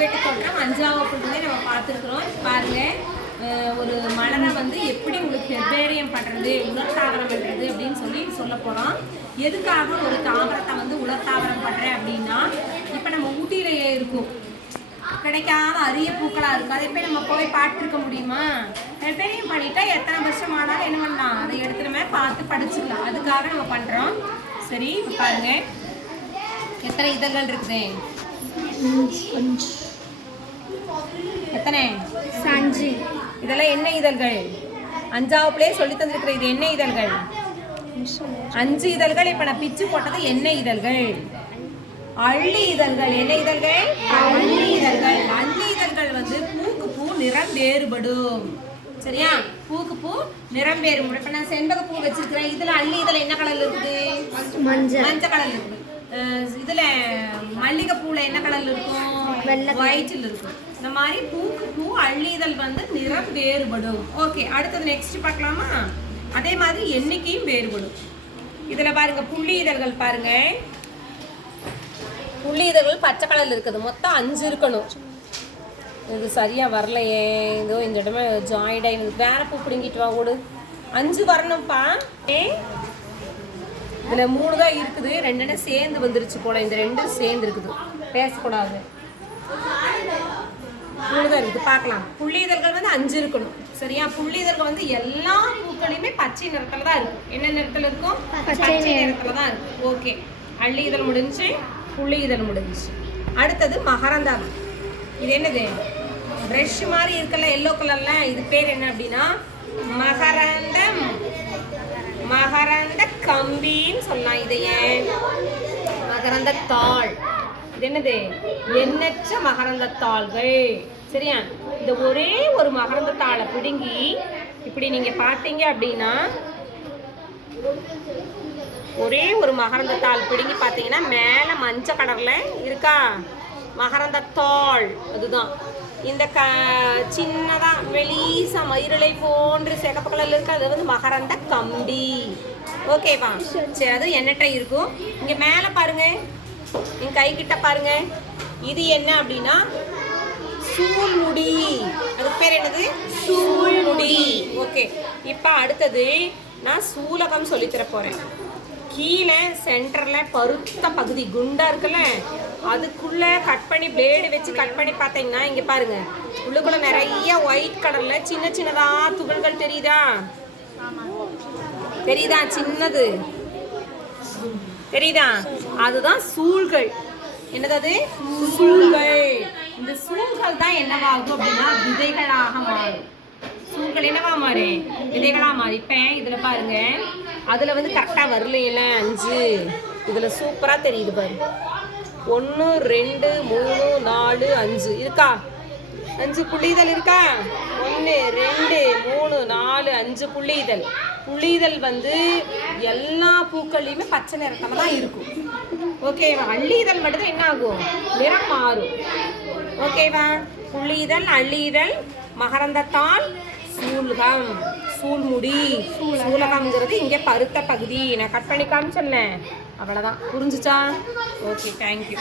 வெட்டு தோட்டம் அஞ்சாவது வகுப்புலேருந்தே நம்ம பார்த்துருக்குறோம். பாருங்க ஒரு மலரை வந்து எப்படி உங்களுக்கு ஹெர்பேரியம் பண்ணுறது உலர் தாவரம் பண்ணுறது அப்படின்னு சொல்லி சொல்ல போகிறோம் எதுக்காக ஒரு தாவரத்தை வந்து உலர்த்தாவரம் பண்ணுறேன் அப்படின்னா இப்போ நம்ம ஊட்டியிலேயே இருக்கும். கிடைக்காத அரிய பூக்களாக இருக்கும் அதை போய் நம்ம போய் பார்த்துருக்க முடியுமா? ஹெர்பேரியம் பண்ணிட்டா எத்தனை வருஷம் ஆனாலும் என்ன பண்ணலாம்? அதை எடுத்துருமே பார்த்து படிச்சுக்கலாம். அதுக்காக நம்ம பண்ணுறோம் சரி பாருங்கள் பாருங்க. எத்தனை இதழ்கள் இருக்குது? எத்தனை? சாஞ்சி. இதெல்லாம் என்ன இதழ்கள்? அஞ்சாவதுலேயே சொல்லி தந்திருக்கிற இது என்ன இதழ்கள்? அஞ்சு இதழ்கள். இப்ப நான் பிச்சு போட்டது என்ன இதழ்கள்? அள்ளி இதழ்கள். என்ன இதழ்கள்? அள்ளி இதழ்கள். அள்ளி இதழ்கள் வந்து பூக்கு பூ நிறம் வேறுபடும். சரியா? பூக்கு பூ நிறம் வேறுபடும். இப்ப நான் செண்பக பூ வச்சிருக்கிறேன். இதுல அள்ளி இதழ் என்ன கலர்ல இருக்குது? மஞ்சள். மஞ்சள் கலர்ல இருக்குது. இதுல மல்லிகை பூல என்ன கலர்ல இருக்கும்? ஒயிட்ல இருக்கும். இந்த மாதிரி பூக்கு பூ அள்ளிதழ் வந்து நிறம் வேறுபடும். ஓகே அடுத்தது நெக்ஸ்ட் பார்க்கலாமா? அதே மாதிரி எண்ணிக்கையும் வேறுபடும். இதுல பாருங்க புள்ளி இதழ்கள் பாருங்க. புள்ளி இதழ்கள் பச்சை கலர்ல இருக்குது. மொத்தம் அஞ்சு இருக்கணும். இது சரியா வரலையே. இதோ இந்த இடமே ஜாயிண்ட் ஆகி வேற பூ பிடுங்கிட்டு வா ஓடு. அஞ்சு வரணும்ப்பா. ஏ இதுல மூணு தான் இருக்குது. ரெண்டுன்னு சேர்ந்து வந்துருச்சு போல. இந்த ரெண்டும் சேர்ந்து இருக்குது. பேசக்கூடாது. மூணு தான் இருக்குது. பார்க்கலாம். புள்ளி இதழ்கள் வந்து அஞ்சு இருக்கணும். சரியா? புள்ளி இதழ்கள் வந்து எல்லா பூக்களையுமே பச்சை நிறத்துல தான் இருக்கும். என்ன நிறத்துல இருக்கும்? பச்சை நிறத்துல. தான் இருக்கும். ஓகே. அள்ளி இதழ் முடிஞ்சு புள்ளி இதழ் முடிஞ்சு. அடுத்தது மகரந்தம் இது என்னது? ப்ரஷ் மாதிரி இருக்குல்ல எல்லோ கலர்ல இது பேர் என்ன அப்படின்னா மகரந்தம். மகரந்த கம்பின்னு சொன்னான் இதை ஏன்? மகரந்த தாள். இது என்னது? எண்ணற்ற மகரந்த தாள்கள். சரியா? இந்த ஒரே ஒரு மகரந்த தாளை பிடுங்கி இப்படி நீங்க பார்த்தீங்க அப்படின்னா ஒரே ஒரு மகரந்த தாள் பிடுங்கி பார்த்தீங்கன்னா மேலே மஞ்சள் கலர்ல இருக்கா? மகரந்த தாள். அதுதான். இந்த க சின்னதாக வெளிசா மயிரலை போன்று சிகப்பு கலர்ல இருக்கு. அது வந்து மகரந்த கம்பி. ஓகேவா சரி அது எண்ணெட்டை இருக்கும்? இங்க மேலே பாருங்க. என் கை கிட்ட பாருங்க. இது என்ன அப்படின்னா சூழ்முடி. அதுக்கு பேர் என்னது? சூழ்முடி. ஓகே இப்போ அடுத்தது நான் சூலகம் சொல்லித் தர போறேன். கீழே சென்டர்ல பருத்த பகுதி குண்டா இருக்குல்ல? அதுக்குள்ள கட் பண்ணி பிளேடு வச்சு கட் பண்ணி பார்த்தீங்கன்னா இங்கே பாருங்க. உள்ளுக்குள்ள நிறைய ஒயிட் கலர்ல சின்ன சின்னதா துகள்கள் தெரியுதா? தெரியுதா? சின்னது. தெரியுதா? அதுதான் சூழ்கள். என்னது அது சூழ்கள். இந்த சூழ்கள் தான் என்னவாகும் அப்படின்னா விதைகளாக மாறும். சூழ்கள் என்னவா மாறு? விதைகளா மாறி. இப்ப இதுல பாருங்க. அதுல வந்து கரெக்டா வரலையில அஞ்சு. இதுல சூப்பரா தெரியுது பாரு ஒன்று ரெண்டு மூணு நாலு அஞ்சு. இருக்கா? அஞ்சு புள்ளிதழ் இருக்கா? ஒன்று ரெண்டு மூணு நாலு அஞ்சு புள்ளிதழ். புளிதல் வந்து எல்லா பூக்கள்லையுமே பச்சை நிறத்தமாக தான் இருக்கும் ஓகேவா அள்ளிதழ் மட்டும் என்ன ஆகும்? நிறம் மாறும். ஓகேவா புளிதல் அள்ளிதழ் மகரந்தத்தால் சூல்கம் சூழ்முடி சூலகம்ங்கிறது இங்கே பருத்த பகுதி. நான் கட் பண்ணி சொன்னேன் அவ்வளோதான் புரிஞ்சுச்சா? Okay thank you